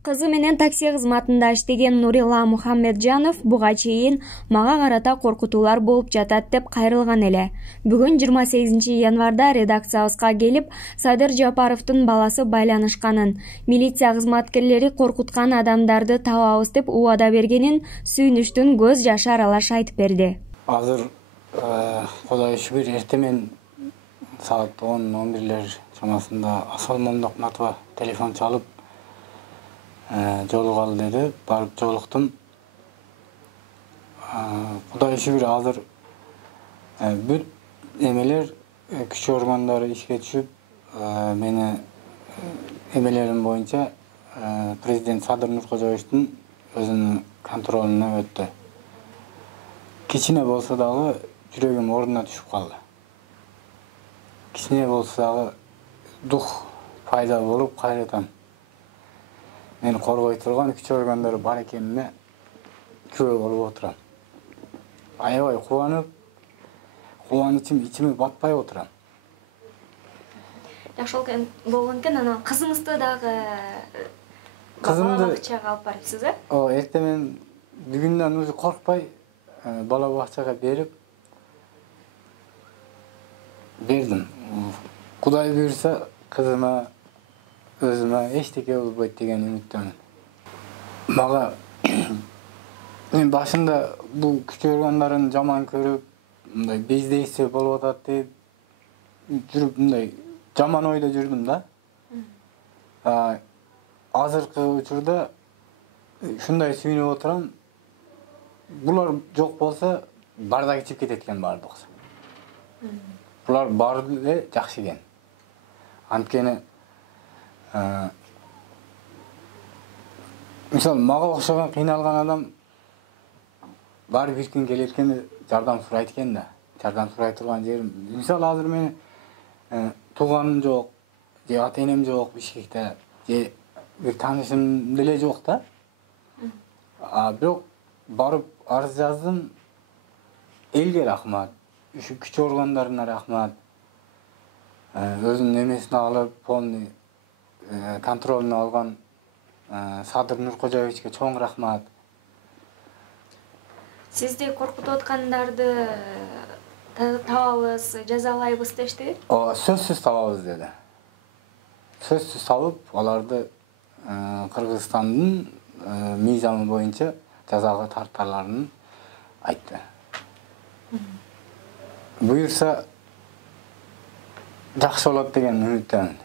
Кызы менен такси кызматында иштеген Нурилла Мухаммеджанов буга чейин мага карата коркутуулар болуп жатат деп кайрылган эле. Бүгүн 28 январда редакциябызга келип, Садыр Жапаровдун баласы байланышканын, милиция кызматкерлери коркуткан адамдарды табабыз деп убада бергенин сүйүнүчтүн көз жашы аралаш айтып берди. Азыр Кудайга шүгүр эртемен саат 10-11 чамасында Асал Момдокматова телефон чалып жолугалы dedi. Барып жолуктум. Кудайга шүгүр азыр бүт эмелер күч органдары ишке түшүп, мени эмелерим боюнча президент Садыр Нуркожоевичтин өзүнүн контролуна өттү. Кичине болсо дагы жүрөгүм ордуна түшүп калды. Кичине болсо дагы дух пайда болуп кайрадан мени коргой турган күч органдары бар экенине күбө болуп отурам. Аябай кубанып, кубанычым ичиме батпай отурам. Жакшы болгон экен, анан кызыңызды дагы бала бакчага алып барыпсыз, э? Ооба, эртемен бүгүндөн уже коркпой бала бакчага бердим. Кудай буйрса, кызыма, өзүмө эчтеке болбойт деген үмүттөмүн. Мага мен башында бул күч органдарын жаман көрүп, мындай бездейсе болуп атат деп жүрүп, мындай жаман ойдо жүрдүм да. Азыркы учурда ушундай сүйүнүп отурам. Булар жок болсо, бардак ичип кетет экен бардыгы. Булар баары эле жакшы экен. Анткени мисалы, мага окшогон кыйналган адам баары бир күн келет экен, жардам сурайт экен да. Жардам сурай турган жерим. Мисалы, азыр мени тууганым жок, же ата-энем жок Бишкекте, же бир таанышым деле жок да. Бирок барып арыз жаздым. Элге рахмат, ушу күч органдарына рахмат. Өзүнүн эмесине алып, полный контролуна алган Садыр Нуркожоевичке чоң рахмат. Сизди коркутуп аткандарды табабыз, жазалайбыз дешти? Ооба, сөзсүз табабыз деди. Сөзсүз табып, аларды Кыргызстандын мыйзамы боюнча жазага тартарларын айтты. Буйрса жакшы болот деген үмүттөмүн.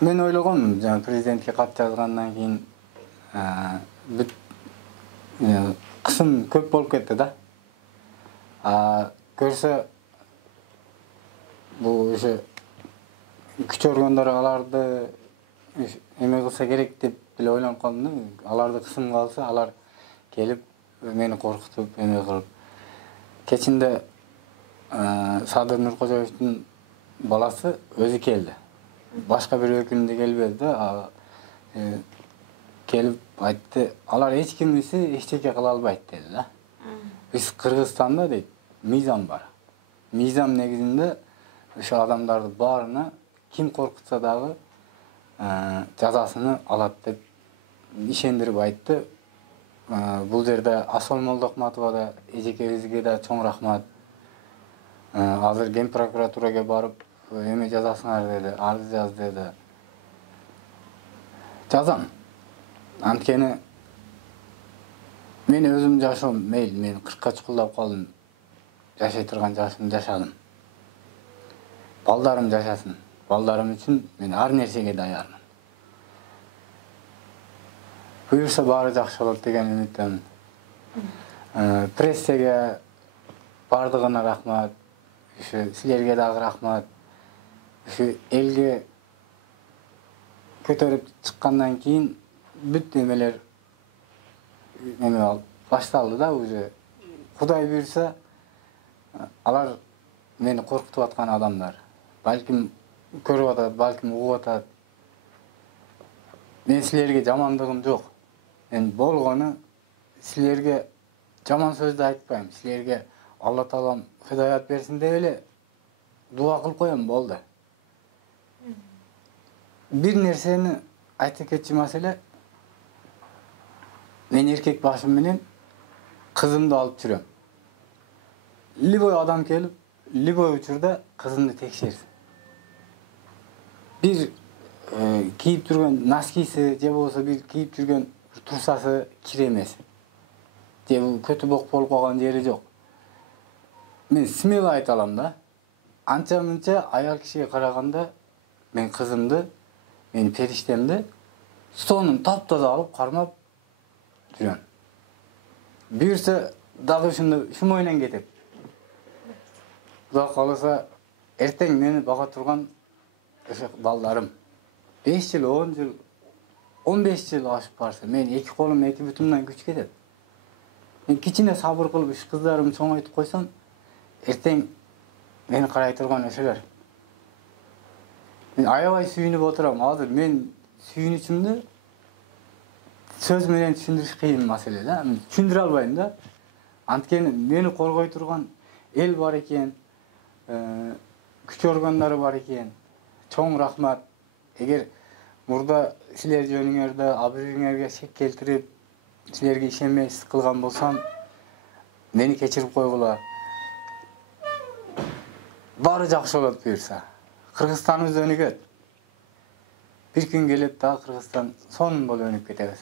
Мен ойлогонмун, жана президентке кат жазгандан кийин бүт кысым көп болуп кетти да. Көрсө бул ошо күч органдары аларды эме кылса керек деп эле ойлонуп калдым. Аларды кысым калса, алар келип мени коркутуп, эме кылып. Кечинде Садыр Нуркожоевичтин баласы өзү келди. Башка бир өкүлүндө келбеди да. Келип айтты, алар эч кимиси эчтеке кыла албайт деди да. Биз Кыргызстанда дейт, мыйзам бар. Мыйзам негизинде ошо адамдарды баарына ким коркутса дагы жазасыны алат деп ишендирип айтты. Бул жерде Асал Молдокматова да, эжекебизге да чоң рахмат. Азыр Ген прокуратурага барып, эме жазасыңар деди, арыз жаз деди. Жазам. Анткени мен өзүм жашоом мейли, мен 40-ка чукулдап калдым. Жашай турган жашымды жашадым. Балдарым жашасын. Балдарым үчүн мен ар нерсеге даярмын. Буйрса баары жакшы болот деген үмүттөмүн. Прессеге бардыгына рахмат. Ушу силерге дагы рахмат. Ушу элге көтөрүп чыккандан кийин бүт эмелер башталды да уже. Кудай буйрса, алар мени коркутуп аткан адамдар. Балким көрүп атат, балким угуп атат. Мен силерге жамандыгым жок. Мен болгону силерге жаман сөздү айтпайм. Силерге Алла Таалам хидаят берсин деп эле дуа кылып коем, болду. Бир нерсени айтып кетчү маселе, men erkek başım menен kızımды alıp жүрөm. Любой адам келип, любой учурда кызымды текшерсин. Bir kiyip жүргөн носкиси же болбосо bir kiyip жүргөн турсасы кире эмес. Же бул көтү бок болуп калган жери жок. Мен смело айта алам да. Анча мынча аял кишиге караганда мен кызымды, менин периштемди сонун таптаза алып кармап жүрөм. Буюрса дагы шуну менен кетет. Кудай кааласа эртең мени бага турган ошо балдарым 5 жыл, 10 жыл, 15 жыл ашып барса, мен эки колум, эки бутумдан күч кетет. Мен кичине сабыр кылып иш кыздарымды чоңойтуп койсом, эртең мени карай турган ошолор. Мен аябай сүйүнүп отурам. Азыр мен сүйүнүчүмдү сөз менен түшүндүрүш кыйын маселе да. Мен түшүндүрө албайм да. Анткени мени коргой турган эл бар экен, күч органдары бар экен. Чоң рахмат. Эгер мурда силер жөнүңөрдө абрүйүңөргө шек келтирип, силерге ишенбей иш кылган болсам, мени кечирип койгула. Баары жакшы болот буюрса. Кыргызстаныбыз өнүгөт. Bir gün gelip daha Kırgızistan son bol önüp кетебиз.